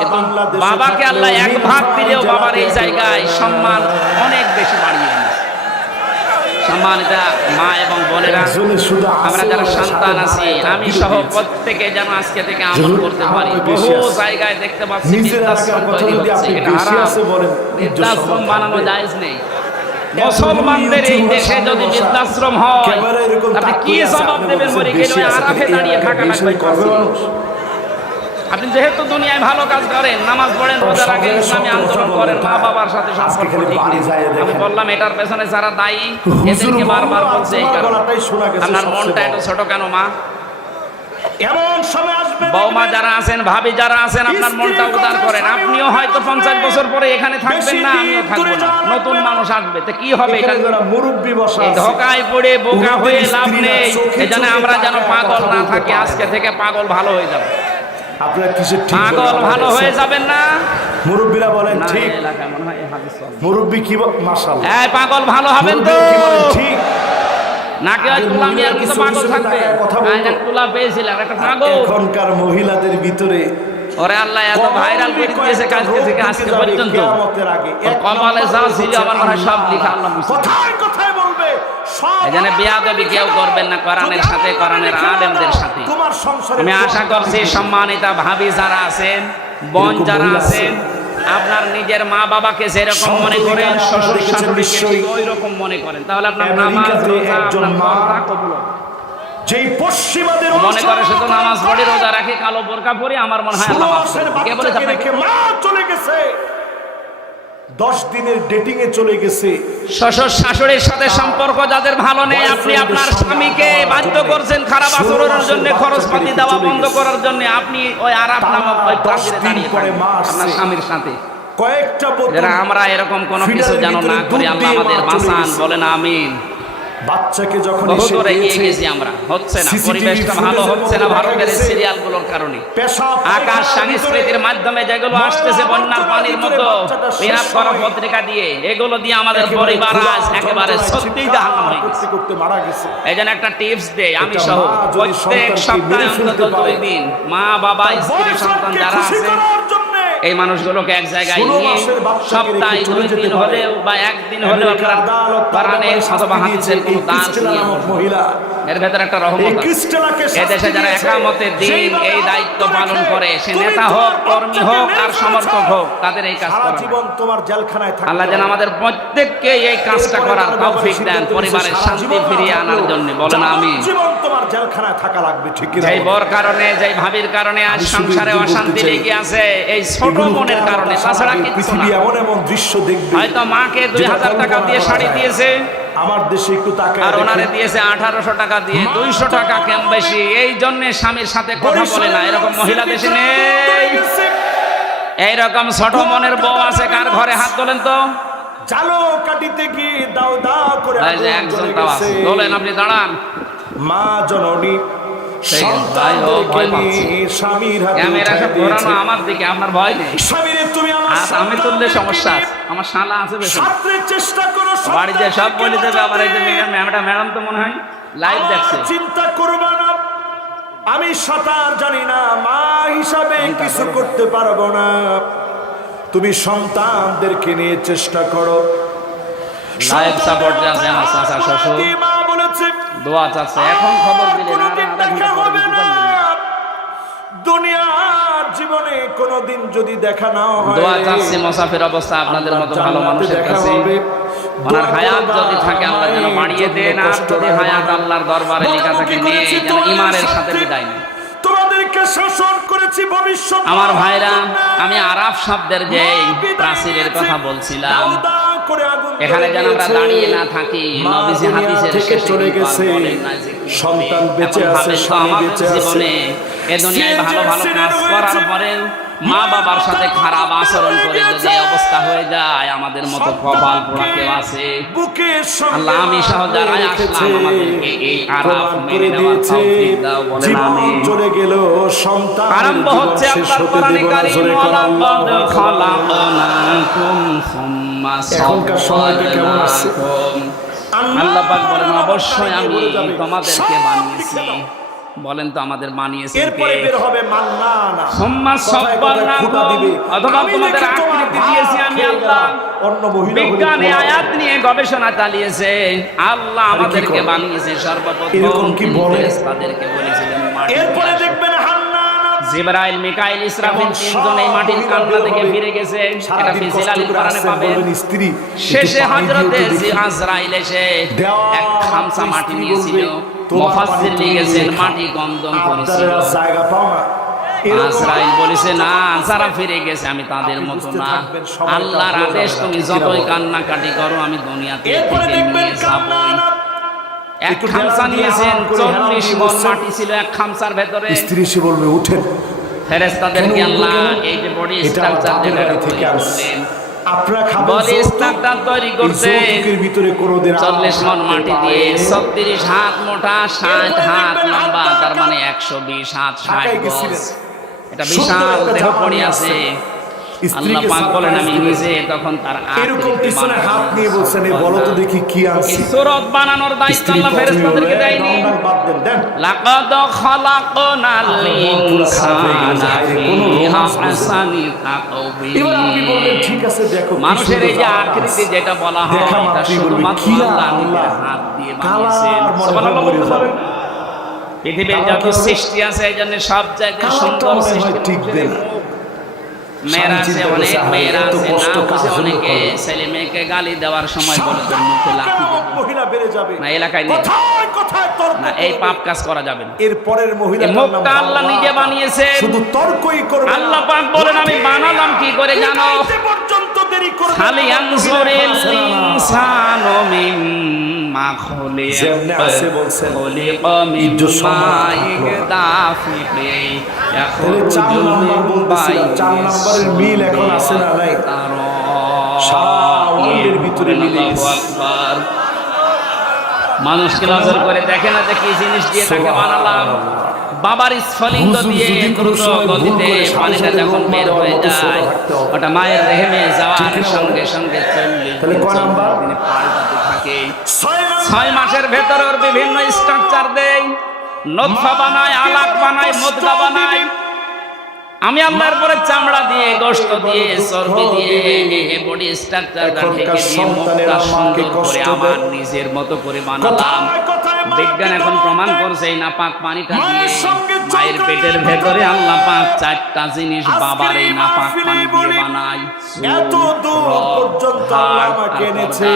কিন্তু বাবাকে আল্লাহ 1 ভাগ দিলেও বাবার এই জায়গায় সম্মান অনেক বেশি বাড়িয়ে দিয়েছে। সম্মানিত মা এবং বোনেরা, আমরা যারা সন্তান আছি, আমি সহ প্রত্যেকে যেন আজকে থেকে আমল করতে পারি। বহু জায়গায় দেখতে পাচ্ছি বৃদ্ধাশ্রম তৈরি হচ্ছে, এটা হারাম। বৃদ্ধাশ্রম বানানো জায়েজ নেই। মুসলমানদের এই দেশে যদি বৃদ্ধাশ্রম হয়, আপনি কি জবাব দেবেন? মরে গেলে আরাফে দাঁড়িয়ে থাকা লাগবে। আপনি যেহেতু দুনিয়ায় ভালো কাজ করেন, নামাজ পড়েন, রোজা রাখেন, ইসলামী আন্দোলন করেন, মা বাবার সাথে সম্পর্ক ঠিক নেই। আমি বললাম এটার পেছনে যারা দায়ী এদেরকে বারবার বলছে এই কারণে। আপনার মনটা এত ছোট কেন মা? এমন সময় আসবে, বৌমা যারা আছেন, ভাবি যারা আছেন, আপনার মনটা উদার করেন। আপনিও হয়তো 50 বছর পরে এখানে থাকবেন না, আমিও থাকবো না, নতুন মানুষ আসবে, তো কি হবে? এটা মুরব্বি বসা এই ধোকায় পড়ে বোকা হয়ে লাভ নেই। এজন্য আমরা যেন পাগল না থাকি, আজকে থেকে পাগল ভালো হয়ে যাবে। আপনারা কিসের ঠিক পাগল ভালো হয়ে যাবেন না? মুরব্বিরা বলেন ঠিক, এলাকায় মনে হয় এই হাদিস চলে। মুরব্বি কি মাশাআল্লাহ, এই পাগল ভালো হবেন তো? ঠিক নাকি ওই তুলামিয়ার মতো পাগল থাকবে? একটা তুলা পেয়েছিলাম, একটা পাগল। এখনকার মহিলাদের ভিতরে ওরে আল্লাহ এত ভাইরাল করে দিয়েছে কালকে থেকে আজকে পর্যন্ত, কপালে যা ছিল আমার মনে হয় সব লেখা আল্লাহ বুঝে। কথায় কথায় বলবে, এখানে বেয়াদবি কেউ করবেন না কোরআনের সাথে, কোরআনের আলেমদের সাথে। আমি আশা করছি সম্মানিতা ভাবি যারা আছেন, বোন যারা আছেন, আপনার নিজের মা বাবাকে যেরকম মনে করেন, শ্বশুর শাশুড়িকে ওই রকম মনে করেন, তাহলে আপনার নামাজ রোজা আপনার পর্দা কবুল হবে। যেই পশ্চিমাদের মনে করে শুধু নামাজ পড়ি, রোজা রাখি, কালো বোরকা পরি, আমার মনে হয় আল্লাহ মাফ করবে। কে বলেছে আপনাকে? মা চলে গেছে, 10 দিনের ডেটিং এ চলে গেছে। শ্বশুর শাশুড়ির সাথে সম্পর্ক যাদের ভালো নেই, আপনি আপনার স্বামীকে বাধ্য করছেন খারাপ আচরণের জন্য, খরচপাতি দেওয়া বন্ধ করার জন্য। আপনি ওই আরাফ নামক ওই প্রাচীরে দাঁড়িয়ে থাকেন আপনার স্বামীর সাথে। কয়েকটা বোতল, যারা আমরা এরকম কোনো কিছু যেন না করি, আল্লাহ আমাদের বাঁচান, বলেন আমিন। বাচ্চাকে যখন বহু এসে দূর এগিয়ে দিয়েছে, গেছি আমরা, হচ্ছে না, CCTV পরিবেশটা ভালো ফুটেজের হচ্ছে না মধ্যে ভারতের দেখা গেছে সিরিয়ালগুলোর কারণে। পেশাব আকাশ পায়খানার সংস্কৃতির মাধ্যমে যেগুলো ময়লা আসতেছে বন্যার আবর্জনার পানির ভিতরে মতো, বাচ্চাটা শেষ বিরাট করা সময়ে পত্রিকা দিয়ে, এগুলো দিয়ে আমাদের একেবারে পরিবার ক্ষুধা আজ একেবারে যন্ত্রণায় সত্যিই চিৎকার জাহান্নাম হয়ে গেছে। করতে করতে মারা গেছে। এই জন্য একটা টিপস দেই আমি এটা সহ, মা যদি প্রত্যেক সন্তানকে সপ্তাহে মেরে ফেলতে অন্তত পারে, 2 দিন মা বাবা স্ত্রী সন্তান বয়ফ্রেন্ডকে যারা খুশি আছে করার জন্যে এই মানুষগুলোকে এক জায়গায় 16 নিয়ে মাসের বাচ্চাকে সপ্তাহে রেখে চলে 2 যেতে দিন পারে। হলেও বা একদিন হলেও আমেরিকার আদালত তার কোরআনে ব্যাপারে অথবা শাস্তি হাদিসের দিয়েছে। কোনো এই দাস ক্রিস্টেলা নিয়ে নামক বসে। মহিলা এর ভেতরে একটা এই রহমত আছে। ক্রিস্টেলাকে এই শাস্তি দেশে যারা দিয়েছে। একামতের দিন সেইভাবে এই দায়িত্ব আবদ্ধ পালন রেখে করে, সে তুমি নেতা তোমার হোক, কর্মী বাচ্চাকে হোক মেরে আর ফেলেছো। সমর্থক হোক, তাদের এই কাজ সারা করা জীবন তোমার জেলখানায় থাকতে আল্লাহ যেন হবে। আমাদের প্রত্যেককে এই কাজটা এরপরে করার তার ব্যাপারে তৌফিক দেন, সিদ্ধান্ত নিয়েছে, পরিবারের সারা শান্তি জীবন না ফিরিয়ে আনার থাকলেও জন্য। বলেন আমি জীবন তোমার জেলখানায় থাকা লাগবে, ঠিক কি না? যেই বর কারণে, যেই ভাবির কারণে আজ আমি শুধু সংসারে এটুকু অশান্তি বলতে চাই, লেগে আছে, এই ছোট এগুলো মনের কেয়ামতের কারণে, আগে তাছাড়া কিছু পৃথিবী না। এমন এমন দৃশ্য দেখবে, হয়তো মাকে যেটা 2000 টাকা দিয়ে কল্পনা শাড়ি করা যায় না। দিয়েছে, আমার দেশে একটু তাকায় আর ওনারে দেখেন, দিয়েছে 1800 টাকা দিয়ে, মা 200 টাকা কম বেশি, এই জন্য স্বামীর সাথে কথা বলে না। এরকম মহিলা দেশে নেই। এইরকম ছোট মনের বউ আছে কার ঘরে? হাত তোলেন তো। জালো কাটিতে গিয়ে দাও দাও করে এই যে আগুন একজন জ্বলে তাও গেছে। আছে, তোলেন, আপনি দাঁড়ান। মা জননী ঠিক আছে, ভাই, ও সন্তানদেরকে ভয় পাচ্ছে। নিয়ে স্বামীর হাতে ক্যামেরা উঠায় সব দিয়েছে। ঘোরানো আমার দিকে, আপনার ভয় নেই। স্বামীরে তুমি আমার আর আমি তুললে সন্তানদেরকে সমস্যা নিয়ে আছে, আমার শালা আছে বেশি। সাঁতরে চেষ্টা করো, বাড়িতে সব সন্তানদেরকে বলে দেবে। আবার এই যে বাঁচাতে। ম্যাডাম তো মনে হয় লাইভ আমার দেখছে। চিন্তা করবা না, আমি সাঁতার জানি না, মা হিসাবে কিছু করতে পারবো না। তুমি সন্তানদেরকে নিয়ে চেষ্টা করো। লাইভ সাপোর্ট আছে আমার চাচা শ্বশুর, মা বলেছে দোয়া চাচ্ছে। এখন খবর দিলেন, আর কোনোদিন আধা ঘন্টা দেখা পরে হবে কিছু না। বলবেন। দুনিয়ার জীবনে কোনোদিন যদি দেখা নাও হয়, দোয়া চাচ্ছি মুসাফির অবস্থা আপনাদের মতো ভালো জান্নাতে মানুষের দেখা কাছে। হবে। ওনার দোয়া হায়াত করবা, যদি থাকে আল্লাহ যেন মায়ের বাড়িয়ে জন্য দেন, আর কষ্ট যদি রাখবা হায়াত না। আল্লাহর দরবারে লেখা থাকে বকাবকি নিয়ে করেছি যেন তোমাদের ইমানের সাথে সাথে, বিদায় নেয়। তোমাদেরকে শাসন করেছি ভবিষ্যৎ। আমার ভাইরা, আমি আরাফ শব্দের যে প্রাচীরের কথা বলছিলাম, এখানে যেন আমরা দাঁড়িয়ে না থাকি। নবীজি হাদিসের শেষে চলে কিন্তু আর গেছে, বলেন না যে কি সন্তান হবে। বেঁচে এখন আছে, ভাবেন তো স্বামী আমাদের বেঁচে আছে, জীবনে এ দুনিয়ায় ভালো ভালো কাজ করার পরেও মা বাবার সাথে খারাপ আচরণ করে যদি এই অবস্থা হয়ে যায়, আমাদের মতো কপাল পোড়া কেউ আছে? আল্লাহ, আমি সহ যারাই আসলাম, আমাদেরকে এই আরাফ মেনে নেওয়ার তৌফিক দাও। বলেন আমিন। চলে গেল, সন্তান আরম্ভ হচ্ছে আল্লাহর কোরআনে কারীম, ওয়ালাকাদ খালাকনাকুম সুম্মা এখনকার সময়টা কেমন আছে? সাওয়ারনাকুম। আল্লাহ পাক বলেন, অবশ্যই আমি তোমাদেরকে বানিয়েছি। বলেন তো আমাদের বানিয়েছেন কে? এরপরে বের হবে মান্নানা, সুম্মা সাওয়ারনাকুম, অথবা তোমাদের আকৃতি দিয়েছি আমি আল্লাহ। অন্য মহিলা বিজ্ঞানী আয়াত নিয়ে গবেষণা চালিয়েছে, আল্লাহ আমাদেরকে করে? বানিয়েছে সর্বপ্রথম। এরকম কি বলে? তাদেরকে বলেছিলেন মাটি এরপরে দিয়ে দেখবেন হান্নানা, জিবরাইল, মিকাইল, ইসরাফিল তিনজন এই মাটির কান্না থেকে ফিরে গেছে। এটা ফিজিলালিল কোরআনে পাবেন। স্ত্রী শেষে হযরতে আজরাইল এসে এক খামসা মাটি নিয়েছিল। মুফাসসির লিখেছেন মাটি গন্ধম করেছিল। জায়গা পাও না। আজরাইল বলেছে, না, যারা ফিরে গেছে আমি তাদের মতো না। আল্লাহর আদেশ, তুমি যতই কান্নাকাটি করো আমি দুনিয়াতে এরপরে থেকে দেখবেন নিয়ে যাবই। কান্নানা, এক একটু খামসা দেওয়াল দিয়ে নিয়েছেন, আরাম করে 40 হেলান মণ দিয়ে মাটি ছিল এক খামসার ভেতরে। স্ত্রী সে বলবে উঠেন, ফেরেশতাদেরকে কেন আল্লাহ কেন? এই যে বডি এটা আমার স্ট্রাকচার বাপের যেটা বাড়ি থেকে তৈরি আসছে। করলেন, আপনারা খাবেন বডি যৌতুক? স্ট্রাকচার তৈরি এই করতে যৌতুকের ভিতরে কোনোদিন 40 মণ আরাম মাটি থাকতে দিয়ে পারে? 36 হাত মোটা, 60 হাত লম্বা, তার মানে 120 হাত, 60 ঢাকায় গজ। গেছিলেন। এটা সুন্দর বিশাল একটা দেহ জামা পড়ে নিয়ে আছে। আসছেন। আল্লাহ স্ত্রীকে পাক বলেন, আমি সারপ্রাইজ নিজে দিলেন। তখন তার এরকম আকৃতি পিছনে হাত বানানোর নিয়ে বলছেন, এই বলো তো দেখি কি এই আনছি। সূরত বানানোর দায়িত্ব স্ত্রী আল্লাহ প্রথমে ফেরেশতাদেরকে বলে, দেয়নি। দণ্ডাল বাদ দেন, দেন। লাকাদ খালাকনাল পুরো খারাপ হয়ে গেল, ইনসানা হায়রে, ফি কোনো রোমান্স বুঝে না। আহসানি তাকওয়িম। এবার আপনি বললেন, ঠিক আছে, দেখো কি মানুষের এই যে সুন্দর আকৃতি জামা যেটা বলা হয়, দেখা এটা মাত্রই বলবে, শুধুমাত্র কি আল্লাহ আল্লাহ, নিজের হাত দিয়ে কালার বানিয়েছেন। মনে হয় সুবহানাল্লাহ মরে বলতে যাবে। পারেন? পৃথিবীর কালার যত কি হবে? সৃষ্টি আছে, এই জন্য সব জায়গায় কালারটা সুন্দর মনে হয় সৃষ্টি। টিকবে না। মেয়েরা আছে, চিন্তা অনেক করছে, আরে, মেয়েরা এত আছে, কষ্ট না কার বুঝে জন্য অনেকে করো? ছেলে মেয়েকে গালি দেওয়ার সময় বলে তোর মুখে লাথি দেবো। মহিলা বেড়ে যাবে না, এলাকায় নেই। কোথায় কোথায় তর্ক না, এই করবে? পাপ কাজ করা যাবে না। এর পরের মহিলা এই মুখটা আল্লাহ নিজে বানিয়েছেন। শুধু তর্কই করবে। আল্লাহ পাক বলেন, আমি বানালাম কি করে জানো? পর্যন্ত দেরি করবে। খালি আনজুরিল ইনসানু মিম্মা খুলিকা, যেমনে আছে বলছেন, খুলিকা ইজ্জত সম্মান মিম্মা থাকলো। ইগদাফিহি তাহলে 4 নাম্বার বলতেছিলাম, 4 নাম্বারের মিল এখন আছে না নাই? সারা ওয়ার্ল্ডের ভিতরে মিলে গেছে। মানুষকে নজর করে দেখে না যে কি জিনিস দিয়ে তাকে বানালাম। বাবার স্ফলিঙ্গ দিয়ে দ্রুত গতিতে পানিটা যখন বের হয়ে যায়, ওটা মায়ের রেহেমে যাওয়ার সঙ্গে সঙ্গে 40 দিনে পাল্টাতে থাকে। 6 মাসের ভেতরে ওর বিভিন্ন স্ট্রাকচার দেয়, নতফা বানায়, আলাক বানায়, মুদগা বানায়। আমি আল্লাহর পরে চামড়া দিয়ে, গোশত দিয়ে, চর্বি দিয়ে বডি স্ট্রাকচারটা ঢেকে দিয়ে মুখটা সুন্দর করে আমার নিজের মতো করে বানালাম। বিজ্ঞান এখন প্রমাণ করছে এই নাপাক পানিটা দিয়ে মায়ের পেটের ভেতরে আল্লাহ পাক 4টা জিনিস বাবার এই নাপাক পানি দিয়ে বানায়। এত দূর পর্যন্ত আল্লাহ আমাকে এনেছে।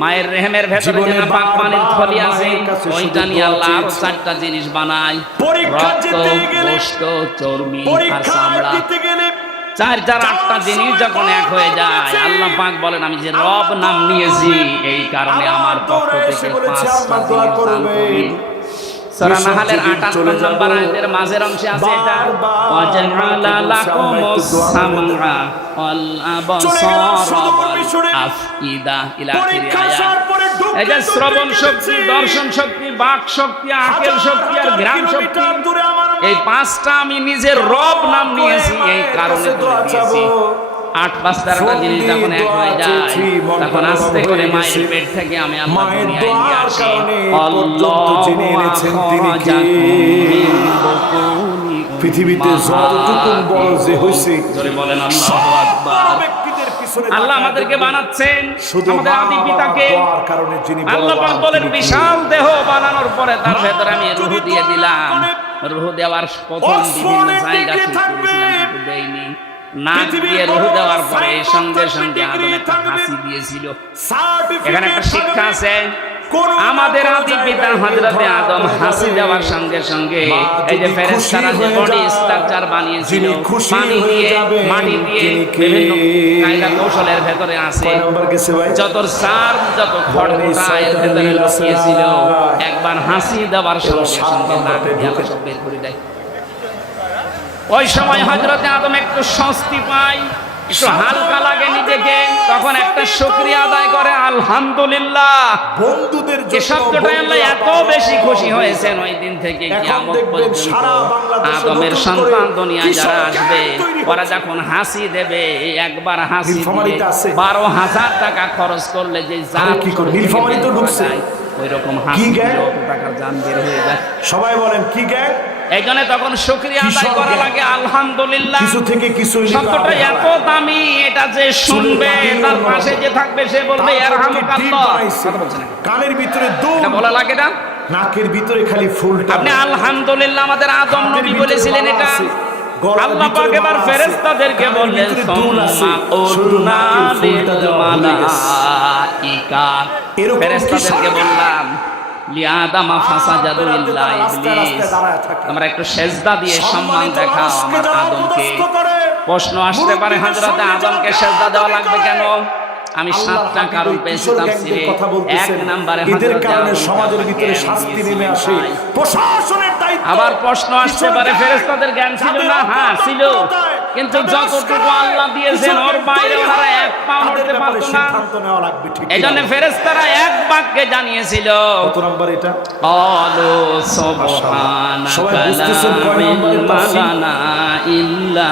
মায়ের রেহেমের ভেতরে যে নাপাক পানির থলি আছে, ওইটা নিয়ে আল্লাহ আরো 4টা জিনিস বানায়, রক্ত, গোশত, চর্বি আর চামড়া। 4-8টা জিনিস যখন এক হয়ে যায়, আল্লাহ পাক বলেন আমি যে রব নাম নিয়েছি, এই কারণে আমার পক্ষ থেকে 5টা জিনিস দান করবেন। সূরা নাহলের 78 নম্বর আয়াতের মাঝের অংশে আছে এটা, ওয়াজআলা লাকুমুস সামআ ওয়াল আবসারা ওয়াল আফইদা ইলা আখিরি আয়াত। এই যে শ্রবণ শক্তি, দর্শন শক্তি, বাক শক্তি, আকল শক্তি আর ঘ্রাণ শক্তি, এই 5টা আমি নিজের রব নাম নিয়েছি, এই কারণে করে দিয়েছি। 8-5টা জিনিস যখন এক হয়ে যায়, তখন আস্তে করে মায়ের পেট থেকে আমি আল্লাহ দুনিয়ায় নিয়ে আসি। আল্লাহ জেনে এনেছেন তিনি কে। পৃথিবীতে যতটুকু বড় যে হইছে, জোরে বলেন আল্লাহু আকবার। আল্লাহ আমাদেরকে বানাচ্ছেন, আমাদের আদি পিতাকে। আল্লাহ পাক বলেন বিশাল দেহ বানানোর পরে তার ভেতরে আমি রূহ দিয়ে দিলাম। রূহ দেওয়ার প্রথম বিভিন্ন জায়গা ঠিক করেছিলাম, কিন্তু দেইনি। নাক দিয়ে রূহ দেওয়ার পরে সঙ্গে সঙ্গে আদম একটা হাসি দিয়েছিল। এখানে একটা শিক্ষা আছে, আমাদের আদি পিতা হযরতে আদম হাসি দেওয়ার সঙ্গে সঙ্গে এই যে ফেরেশতারা যে বডি স্ট্রাকচার বানিয়েছিল, পানি দিয়ে, মাটি দিয়ে, বিভিন্ন কায়দা কৌশলের ভেতরে আছে, যত সার, যত খড়কুটা এর ভেতরে লুকিয়েছিল, একবার হাসি দেওয়ার সঙ্গে সঙ্গে নাক দিয়ে সব বের করে দেয়। ওই সময় হযরতে আদম একটু স্বস্তি পায়, একটু হালকা লাগে নিজেকে, তখন একটা শুকরিয়া আদায় করে আলহামদুলিল্লাহ। বন্ধুদের যে শব্দটা আল্লাহ এত বেশি খুশি হয়েছেন ওই দিন থেকে কিয়ামত পর্যন্ত আদমের সন্তান দুনিয়ায় যারা আসবে, ওরা যখন হাসি দেবে, একবার হাসি দিলে 12,000 টাকা খরচ করলে যে জান কি করে নীলফামারী তো ঢুকছে, ওই রকম হাসি দিলে অত টাকার জান বের হয়ে যায়। সবাই বলেন কি গ্যাং? এই জন্য তখন শুকরিয়া আদায় করা লাগে আলহামদুলিল্লাহ। কিছু থেকে কিছু শব্দটা এত দামি, এটা যে শুনবে তার পাশে যে থাকবে সে বলবে ইয়ারহামুকাল্লাহ। কথা বলছেন, কানের ভিতরে দুল, এটা বলা লাগে না? নাকের ভিতরে খালি ফুলটা। আপনি আলহামদুলিল্লাহ, আমাদের আদম নবী বলেছিলেন এটা। আল্লাহ পাক এবার ফেরেশতাদেরকে বললেন সুম্মা কুলনা লিল মালাইকা, ফেরেশতাদেরকে বললাম লিআদামা ফাসাজাদু ইল্লা ইবলিস, তোমরা একটু সেজদা দিয়ে সম্মান দেখাও আমার আদমকে। প্রশ্ন আসতে পারে হযরতে আদমকে সেজদা দেওয়া লাগবে কেন? আমি 7টা কারণ পেয়েছি তাফসীরে। 1 নম্বরে এদের কারণে সমাজের ভিতরে শাস্তি নেমে আসে, প্রশাসনের দায়িত্ব। আবার প্রশ্ন আসতে পারে ফেরেশতাদের জ্ঞান ছিল না? হ্যাঁ ছিল, কিন্তু যতটুকু আল্লাহ দিয়েছেন ওর বাইরে ওনারা এক পা নড়তে পারতো না। এইজন্য ফেরেশতারা এক বাক্যে জানিয়েছিল। কত নাম্বার এটা? ক্বালু সুবহানাকা লা ইলমা লানা ইল্লা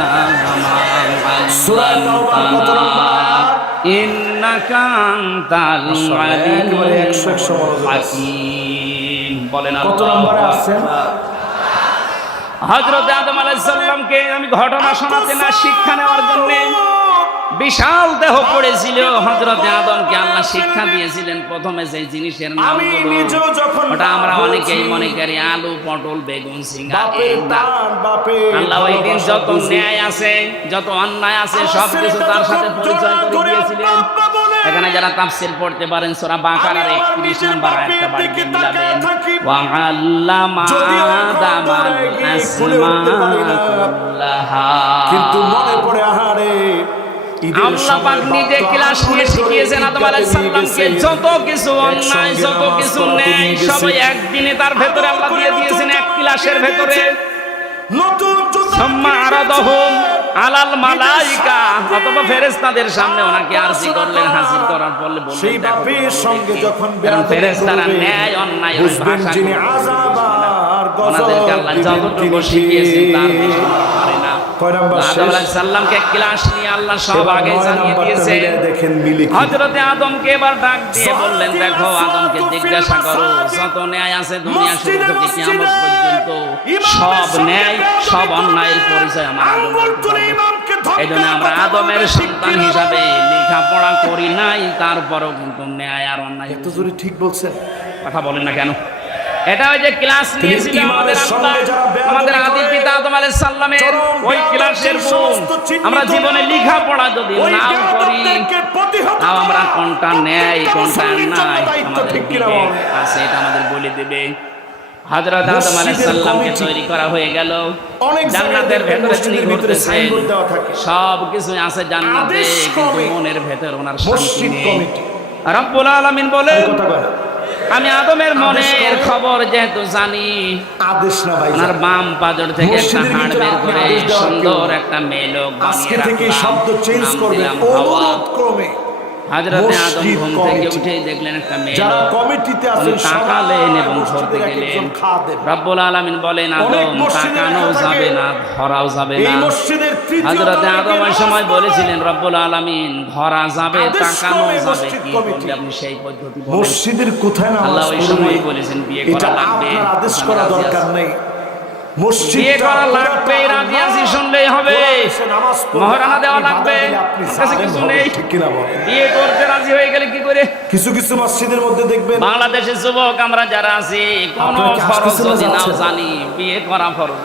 মা আল্লামতানা ইন্নাকা আনতাল আলিমুল হাকীম। বলেন কত নম্বরে আছেন? হযরত আদম আলাইহিস সালামকে আমি ঘটনা শোনাতে না, শিক্ষা নেওয়ার জন্য বিশাল দেহ পড়েছিল। হযরতে আদমকে আল্লাহ শিক্ষা দিয়েছিলেন প্রথমে যে জিনিসের নামগুলো, ওটা আমরা অনেকেই মনে করি আলু, পটল, বেগুন, সিঙ্গা। আল্লাহ ওই দিন যত ন্যায় আছে, যত অন্যায় আছে, সব কিছু তার সাথে পরিচয় করে দিয়েছিলেন। এখানে যারা তাফসীর পড়তে পারেন সূরা বাকারার 31 নম্বর আয়াতটা বাড়িতে মিলাবেন, ওয়া আল্লামা আদামাল আসমা কুল্লাহা। কিন্তু মনে পড়ে আহারে আল্লাহ পাক নিজে ক্লাস নিয়ে শিখিয়েছেন আদম আলাইহিস সালামকে যত কিছু অন্যায়, যত কিছু ন্যায়, সবই একদিনে তার ভেতরে আল্লাহ দিয়ে দিয়েছেন, এক ক্লাসের ভেতরে। নতুন সুম্মা আরাদাহুম আলাল মালাইকা, অথবা ফেরেশতাদের সামনে ওনাকে আরজি করলেন, হাজির করার পরে বললেন সেই বাপের সঙ্গে যখন ফেরেশতারা ন্যায় অন্যায় ওই বুঝবেন ভাষা যিনি আযাব আর ওনাদেরকে গজব আল্লাহ দিবেন যতটুকু তিনি শিখিয়েছেন তার বেশি পারে না। কয় নাম্বার আদম শেষ? আলাইহিস সালামকে ক্লাস নিয়ে আল্লাহ সব এবার আগে 9 জানিয়ে নাম্বারটা দিয়েছেন। মিলায় দেখেন মিলে কি। হযরতে আদমকে এবার ডাক দিয়ে বললেন, দেখো আদমকে জিজ্ঞাসা করো যত ন্যায় আছে দুনিয়া শুরু থেকে কিয়ামত পর্যন্ত সব ন্যায় সব অন্যায়ের পরিচয় আমার আদম বলতে পারবে। এই জন্য আমরা আদমের সন্তান হিসাবে লেখাপড়া করি নাই, তারপরও কিন্তু ন্যায় আর অন্যায় এত জোরে ঠিক বলছেন। কথা বলেন না কেন? এটা ওই যে ক্লাস নিয়েছিল আমাদের আব্বা, আমাদের আদি পিতা আদম আলাইহিস সালামের ওই ক্লাসের গুণ আমরা জীবনে লেখাপড়া যদি নাও করি, তাও আমরা কোনটা ন্যায় কোনটা অন্যায় আমাদের বিবেক আছে, এটা আমাদের বলে দেবে। হযরত আদম আলাইহিস সালামকে তৈরি করা হয়ে গেল, জান্নাতের ভেতরে তিনি ঘুরতেছেন, সব কিছু আছে জান্নাতে, কিন্তু মনের ভেতর ওনার শান্তি নেই। রব্বুল আলামিন বলেন, আমি আদমের মনের খবর যেহেতু জানি, আদেশ না ভাই, ওনার বাম পাজর থেকে একটা হাড় বের করে সুন্দর একটা মেয়ে লোক আজকে বানিয়ে থেকে রাখলাম, শব্দ চেঞ্জ নাম করবেন দিলাম হাওয়া। অনুরোধ ক্রমে। হযরতে আদম মসজিদ ঘুম থেকে কমিটি, উঠেই দেখলেন একটা মেয়ে যারা লোক, কমিটিতে উনি আছেন তাকালেন এবং ধরতে মসজিদের গেলেন। একজন খাদেম। রব্বুল আলামিন বলেন, অনেক আদম মসজিদে তাকানো লেখা থাকে, যাবে না, ধরাও যাবে এই না। মসজিদের তৃতীয় হযরতে তলায় আদম ওই গিয়ে সময় নামাজ বলেছিলেন, রব্বুল আলামিন ধরা যাবে আদেশ তাকানো ক্রমে যাবে, মসজিদ কি কমিটি। করবে আপনি সেই পদ্ধতি বলেন। মসজিদের কোথায় নামাজ আল্লাহ ওই পড়বে সময় বলেছেন বিয়ে এটা করা লাগবে, আপনার আদেশ আমি করা রাজি দরকার আছি। নেই। বিয়ে মসজিদটা করা লাগবে, রাজি আছি শুনলেই হবে, নামাজ পড়বে, মহারানা দেওয়া আপনি লাগবে, বাধা দিলে আপনি আমার কাছে জালেম কিছু হবেন, নেই। ঠিক কিনা বলেন? বিয়ে করতে রাজি হয়ে গেলে কি করে? কিছু কিছু মসজিদের মধ্যে দেখবেন বাংলাদেশের যুবক আমরা যারা আছি, কোন আপনারা কি ফরজ আসতেছেন না যদি নাও যাচ্ছেন? জানি, বিয়ে করা ফরজ।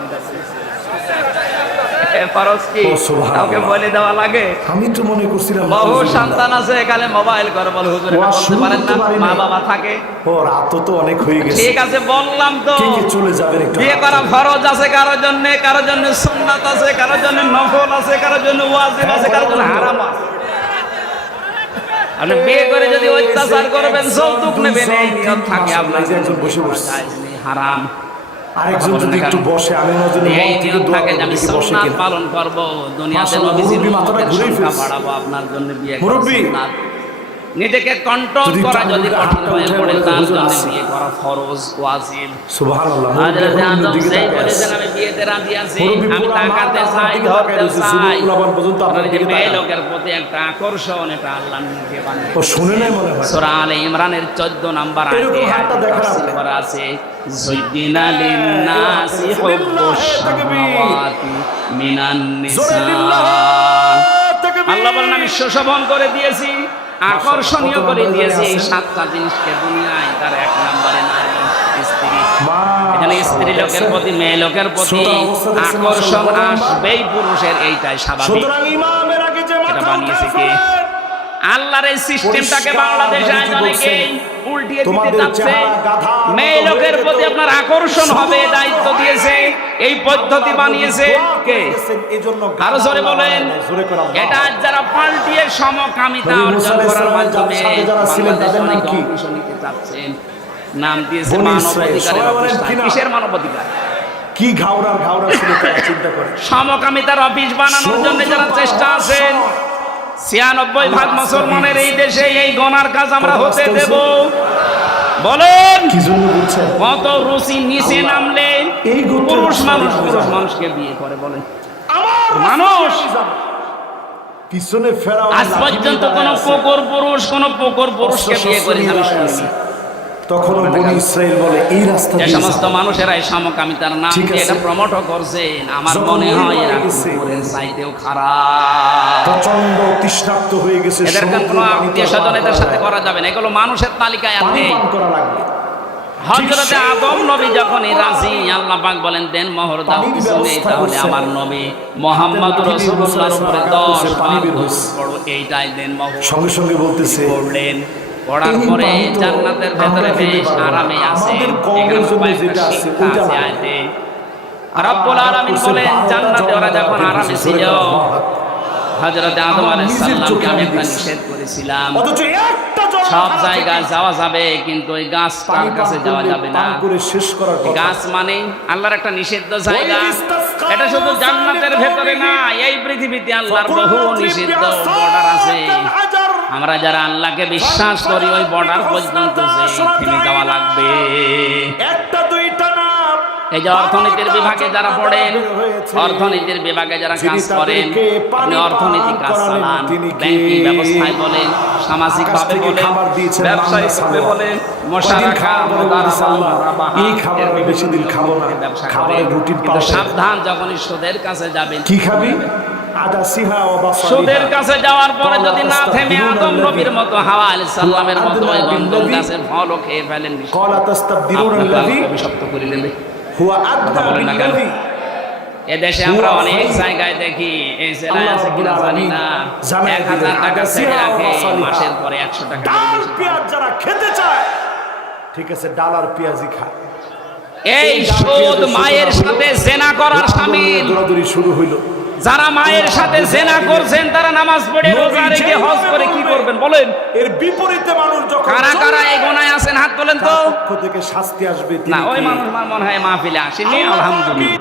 ফরজ কি ও সুবহানাল্লাহ। কাউকে বলে দেওয়া লাগে? আমি তো মনে করছিলাম বহু সন্তান আছে এখানে মোবাইল করে বলে, হুজুর এটা ওয়াজ বলতে শুরু পারেন করতে না, পারি মা নাই। বাবা থাকে। ও রাত তো অনেক হয়ে গেছে, ঠিক আছে বললাম তো, কে কে চলে যাবেন একটু বিয়ে করা ফরজ আছে কারোর জন্য, কারোর জন্য সুন্নাত আছে, কারোর জন্য নফল আছে, কারোর জন্য ওয়াজিব আছে, কারোর জন্য হারাম আছে। আপনি বিয়ে করে যদি অত্যাচার করবেন, যৌতুক নেবেন, এই নিয়ত থাকে আপনার, একজন বসে বসে, হারাম। আরেকজন যদি একটু বসে, আমি ওনার জন্য এই মন থেকে নিয়ত দোয়া থাকে যে করব, আমি দেখি বসে সুন্নাত কিনা। পালন করব, দুনিয়াতে মাশাআল্লাহ, নবীজির মুরব্বি মাথাটা উম্মতের ঘুরেই সংখ্যা ফেলছে। বাড়াবো, আপনার জন্য বিয়ে করা মুরব্বি, সুন্নাত। নিজেকে কন্ট্রোল যদি করা একটু যদি আঙুলটা কঠিন হাতটা হয়ে উঠে পড়ে, বলে যে তার হুজুর জন্য আসি। বিয়ে করা ফরজ ওয়াজিব। সুবহানাল্লাহ, মুরব্বি হযরত এখন অন্য আদম দিকে সেই তাকায় বলেছেন, আছে। আমি বিয়েতে রাজি আছি, মুরব্বি আমি পুরা তাকাতে মাথা চাই, দিকে ধরতে তাকায় রয়েছে, চাই। যুবক উলাবান পর্যন্ত আপনার আপনার যে দিকে মেয়ে তাকায়। লোকের প্রতি একটা আকর্ষণ, এটা আল্লাহর মুখে বানিয়ে ও শুনে নাই মনে হয়। সূরা আলে ইমরানের 14 নাম্বার এরকম আয়াতে হাতটা দেখান তাফসীর আপনি। করা আছে, যুদ্দিনা লিন-নাসি হুব্বুশ শাহাওয়াতি মিনান নিসা। আল্লাহ বলেন, আমি সুশোভন করে দিয়েছি, আকর্ষণীয় করে দিয়েছি এই 7টা জিনিসকে দুনিয়ায়, তার এক নম্বরে নারী স্ত্রী। এখানে স্ত্রী লোকের প্রতি, মেয়ে লোকের প্রতি আকর্ষণ আসবেই পুরুষের, এইটাই স্বাভাবিক। সুতরাং ইমামের আগে যে এটা মাথা বানিয়েছে উঠায় কে? ফেলেন। আল্লাহর এই সিস্টেমটাকে বাংলাদেশে আজ অনেকেই উল্টিয়ে দিতে তোমাদের চাচ্ছে। চেহারা গাধা মেয়ে লোকের প্রতি আপনার আকর্ষণ হবে, দায়িত্ব দিয়েছে, এই পদ্ধতি বানিয়েছে কে? আরো জোরে বলেন। এটা আজ যারা পাল্টিয়ে সমকামিতা নবী অর্জন মুসা করার আলাইহিস মাধ্যমে সাথে যারা ছিলেন বাংলাদেশে তাদের নাম অনেক কি? অংশ নিতে চাচ্ছেন, নাম দিয়েছে বনি ইসরাইল। মানবাধিকারের সবাই বলেন অফিস। কি নাম? কিসের মানবাধিকার? কি ঘাওড়ার ঘাওড়া ছিল তারা চিন্তা করে। সমকামিতার অফিস বানানোর জন্য যারা চেষ্টা আছেন, 96% মুসলমানের এই দেশে এই গনার কাজ আমরা হতে দেব? বলেন কি জন্য বলছেন? কত রুচি নিচে নামলে এই গোত্রের পুরুষ মানুষ রাস্তা পুরুষ দিয়ে মানুষকে বিয়ে করে? বলেন মানুষ মানুষ পিছনে ফেরাও আজ পর্যন্ত কোন পুকুর পুরুষকে বিয়ে করেছে আমি শুনিনি। তখন বনি ইসরাইল বলে এই রাস্তা যে দিয়ে সমস্ত যাও। মানুষেরা এই সমকামিতার নাম ঠিক দিয়ে আছে। এটা প্রমোটও করছেন, আমার যখন মনে হয় ওই এরা হয়ে গেছে, কুকুরের চাইতেও খারাপ। প্রচন্ড তৃষ্ণার্ত হয়ে গেছে, এদের সমুদ্র কোনো পানি তো আত্মীয় পান স্বজন এদের করা সাথে যায়। করা যাবে না, এগুলো মানুষের তালিকায় পানি আনবে। পান করা লাগবে। হযরতে আদম নবী যখন রাজি, আল্লাহ পাক বলেন দেন মোহর দাও, পানির কিছু নেই, ব্যবস্থা তাহলে করছেন। আমার নবী মুহাম্মদ হাতের লাঠি দিয়ে রাসূলুল্লাহর উপরে মুসা 10 আলাইহিস সালাম বার পানি বের দরুদ হয়েছে। পড়ো, এইটাই দেন মোহর। সঙ্গে সঙ্গে বলতেছে পড়লেন, পড়ার এই পরে পানি তো জান্নাতের আমরা ভেতরে খেতে বেশ পারবো না। আরামে আছে। আমাদের কওমের এখানে জন্য কয়েকটা যেটা আছে, শিক্ষা ওইটা আছে লাগবে। আয়াতে। রব্বুল আলামিন বলেন জান্নাতে ওরা যখন আরামে ছিল, হযরতে আদম আলাইহিস সালামকে আমি একটা নিষেধ করেছিলাম, অথচ একটা সব জায়গায় যাওয়া যাবে, কিন্তু ওই গাছটার কাছে যাওয়া যাবে না। করে শেষ করার কথা। গাছ মানে আল্লাহর একটা নিষিদ্ধ জায়গা। এটা শুধু জান্নাতের ভেতরে না, এই পৃথিবীতে আল্লাহর বহু নিষিদ্ধ বর্ডার আছে। আমরা যারা আল্লাহকে বিশ্বাস করি ওই বর্ডার পর্যন্ত থেমে যাওয়া লাগবে। একটা দুইটা না, এই যে অর্থনীতির বিভাগে যারা পড়েন, অর্থনীতির বিভাগে যারা কাজ করেন, আপনি অর্থনীতি কাজ চালান, ব্যাংকিং ব্যবস্থায় বলেন, সামাজিক ভাবে বলেন, ব্যবসায়িক ভাবে বলেন, মুশারাকা, মুদারাবা, এই খাবার আমি বেশি দিন খাবো না, ব্যবসা খাবারের করেন। রুটিন কিন্তু সাবধান, যখন সুদের কাছে যাবেন, কি খাবি? আদা সিহা ও বাসালিহা। সুদের কাছে যাওয়ার পরে যদি না থেমে আদম নবীর মতো, হাওয়া আলাইহিস সালামের মতো ওই গন্ধম গাছের ফলও খেয়ে ফেলেন, ক্বালা তাস্তাবদিলুনা আল্লাযী অভিশপ্ত করে দেবে। হুয়া আদনা বিল্লাযী। এদেশে আমরা অনেক জায়গায় দেখি, এই জেলায় আছে কিনা জানি না, 1000 টাকা ছেড়ে রাখে, মাসের পরে 100 টাকা ডাল পেঁয়াজ যারা খেতে চায়, ঠিক আছে, ডাল আর পেঁয়াজই খায়। এই সুদ মায়ের সাথে জেনা করার শামিল। দৌড়াদৌড়ি শুরু হইল। যারা মায়ের সাথে জেনা করছেন তারা নামাজ পড়ে, রোজা রেখে, হজ করে কি করবেন বলেন? এর বিপরীতে মানুষ যখন কারা কারা এই গুনাহে আছেন হাত তোলেন তো। পক্ষ থেকে শাস্তি আসবে, না, ওই মানুষ আমার মনে হয় মাহফিলে আসেনি, আলহামদুলিল্লাহ।